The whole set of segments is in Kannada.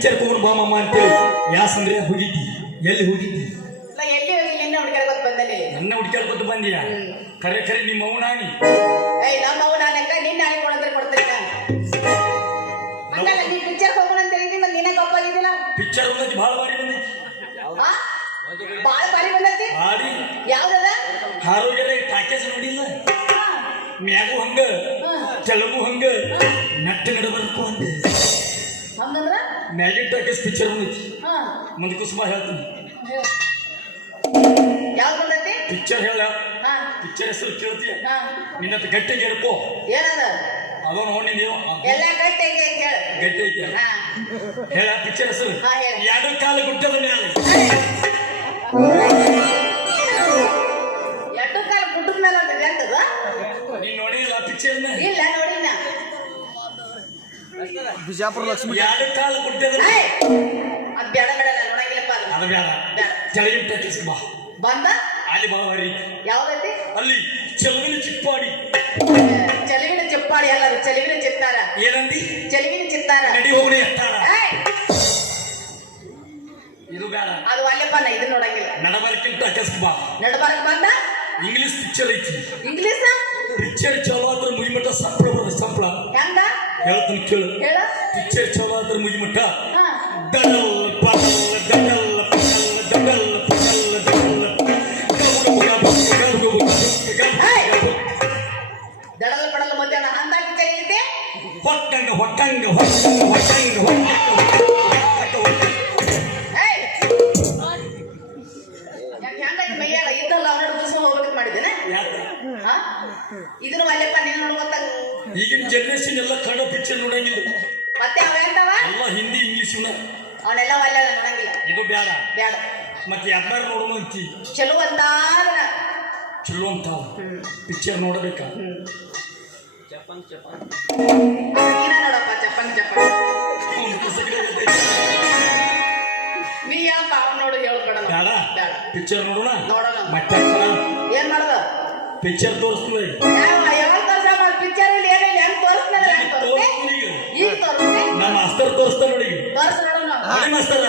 ಪಿಕ್ಚರ್ ತಗೊಂಡು ಬಾಮಮ್ಮ ಅಂತೇಳಿ ಯಾಸಂದ್ರೆ ಹೋಗಿದ್ದಿ ಎಲ್ಲಿ ಹೋಗಿದ್ದಿ ನಾ ಎಲ್ಲಿ ಹೋಗಿ ನಿನ್ನ ಹುಡುಕ್ಯಾಡ್ಕೊತ ಬಂದಲ್ಲಿ ನನ್ನ ಹುಡುಕ್ಯಾಡ್ಕೊತ ಬಂದಿಯ ಕರೆ ಕರೆ ನಿಮ್ಮ ಅವನಾನಿ ಏಯ್ ನಮ್ಮ ಅವು ನಾನಕ್ಕ ನಿನ್ನ ಆಳಿ ಕೊಡಂದ್ರೆ ಕೊಡ್ತೀನಿ ಹಂಗಲ್ಲ ನೀ ಪಿಕ್ಚರ್ ಹೋಗೋಣ ಅಂತ ಹೇಳಿದ್ದಿ ಮತ್ತೆ ನೀನೇ ಕಪ್ಪಾಗಿದ್ದಿಲ್ಲ ಪಿಕ್ಚರ್ ಬಂದೈತಿ ಭಾಳ ಬಾರಿ ಬಂದೈತಿ ಭಾಳ ಬಾರಿ ಬಂದೈತಿ ಬಾರಿ ಯಾವ್ದದ ಹಾರೋಗೆಲ್ಲ ಪ್ಯಾಕೇಜ್ ನೋಡಿಲ್ಲ ಮ್ಯಾಗು ಹಂಗ ತೆಲುಗು ಹಂಗ ನಟ್ಟು ನಡಬರ್ಕು ಅಂತ ಹಂಗಂದ್ರ ಮ್ಯಾಗಿನ್ ಪ್ಯಾಕೇಜ್ ಪಿಕ್ಚರ್ ಬಂದೈತಿ ಮುಂದೆ ಕುಸುಮ ಹೇಳ್ತೀನಿ ಯಾವ್ದು ಬಂದೈತಿ ಪಿಕ್ಚರ್ ಹೇಳ ಪಿಕ್ಚರ್ ಹೆಸರು ಕೇಳ್ತೀಯ ನಿನ್ನ ಗಟ್ಟಿಗೆ ಇರ್ಕೋ ಏನದ ಅದೋ ನೋಡಿ ನೀವು ಎಲ್ಲ ಗಟ್ಟಿಗೆ ಹೇಳ ಗಟ್ಟಿ ಐತಿ ಹೇಳ ಪಿಕ್ಚರ್ ಹೆಸರು ಹೇಳ ಎರಡು ಕಾಲ ಗುಡ್ಡದ ಮ್ಯಾಲೆ ಎರಡು ಕಾಲ ಗುಡ್ಡದ ಮೇಲೆ ಒಂದು ಎಂತದ ನೀನ್ ನೋಡಿಲ್ಲ ಪಿಕ್ಚರ್ ಇಲ್ಲ ನೋಡಿನ ಬಿಜಾಪುರ ಲಕ್ಷ್ಮಿ ಎರಡು ಕಾಲ ಗುಡ್ಡದ ಅದ್ ಬೇಡ ಬೇಡ ನಾನು ನೋಡಂಗಿಲ್ಲಪ್ಪ ಅದು ಬೇಡ ಕೆಳಗಿನ ಪ್ಯಾಕೇಜ್ ಬಾ ಬಂದ ಅಲ್ಲಿ ಬಾ ಬಾರಿ ಯಾವ್ದೈತಿ ಅಲ್ಲಿ ಚೆಲುವಿನ ಚಿಪ್ಪಾಡಿ ಚಲಿವಿನ ಚಿಪ್ಪಾಡಿ ಅಲ್ಲ ಅದು ಚಲಿವಿನ ಚಿತ್ತಾರ ಏನಂದಿ ಚಲಿವಿನ ಚಿತ್ತಾರ ನಡಿ ಹೋಗಿ ಎತ್ತಾರ ಏಯ್! ಇದು ಬೇಡ ಅದು ಅಲ್ಲಪ್ಪ ನಾ ಇದನ್ನ ನೋಡಂಗಿಲ್ಲ ನಡಬರ್ಕಿಂತ ಪ್ಯಾಕೇಜ್ ಬಾ ನಡಬಾರಕ್ ಬಂದ ಇಂಗ್ಲಿಷ್ ಪಿಕ್ಚರ್ ಐತಿ ಇಂಗ್ಲೀಷ್ ಪಿಕ್ಚರ್ ಚಲೋ ಆದ್ರೆ ಮುಗಿಮಟ್ಟ ಸಂಪಳ ಬರೋದು ಸಂಪಳ ಹೆಂಗ ಹೇಳ್ತೀನಿ ಕೇಳು ಹೇಳ ಪಿಕ್ಚರ್ ಚಲೋ ಆದ್ರೆ ಮುಗಿಮಟ್ಟ ಹಾ ದಡಲ್ ಪಡಲ್ ದಡಲ್ ಪಡಲ್ ದಡಲ್ ಪಡಲ್ ದಡಲ್ ದಡಲ್ ಪಡಲ್ ಮಧ್ಯಾಹ್ನ ಅಂತ ಪಿಕ್ಚರ್ ಐತೆ ಹೊಟ್ಟಂಗ ಹೊಟ್ಟಂಗ ಹೊಟ್ಟಂಗ ಹೊಟ್ಟಂಗ ಏಯ್! ಯಾಕೆ ಹೆಂಗೈತಿ ಮೈಯಾಗ ಇದ್ದಲ್ಲ ಅವನ ದಿವಸ ಹೋಗ್ಬೇಕು ಮಾಡಿದ್ದೇನೆ ಇದನ್ನು ಅಲ್ಲಪ್ಪ ನೀನು ನೋಡ್ಕೊತ ಈಗಿನ ಜನರೇಷನ್ ಎಲ್ಲ ಕನ್ನಡ ಪಿಕ್ಚರ್ ನೋಡಂಗಿಲ್ಲ ಮತ್ತೆ ಅವ ಎಂತವ ಎಲ್ಲ ಹಿಂದಿ ಇಂಗ್ಲಿಷ್ ಅವನೆಲ್ಲ ಒಳ್ಳೆ ನೋಡಂಗಿಲ್ಲ ಇದು ಬೇಡ ಬೇಡ ಮತ್ತೆ ಯಾರು ನೋಡೋಣ ಅಂತಿ ಚಲೋ ಅಂತಾದ ಚಲೋ ಅಂತ ಪಿಕ್ಚರ್ ನೋಡಬೇಕಾ ನೀನ ನೋಡಪ್ಪ ಚಪ್ಪನ್ ಚಪ್ಪನ್ ನೀ ಯಾವ ಅವ್ ನೋಡು ಹೇಳ್ಬೇಡ ಬೇಡ ಪಿಕ್ಚರ್ ನೋಡೋಣ ನೋಡೋಣ ಮತ್ತೆ ಏನ್ ಮಾಡೋದ ಪಿಕ್ಚರ್ ತೋರಿಸ್ತದೆ ಯಾವಾಗ ತೋರ್ಸ ಪಿಕ್ಚರ್ ಇಲ್ಲಿ ಏನಿಲ್ಲ ಹೆಂಗ್ ತೋರಿಸ್ತಾರೆ ಈಗ ತೋರಿಸ್ತೆ ನಾನು ಮಾಸ್ತರ್ ತೋರಿಸ್ತಾ ನೋಡಿ ತೋರ್ಸ ನೋಡೋಣ ನೋಡಿ ಮಾಸ್ತರ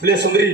ಪ್ಲೇ ಸುಂದರಿ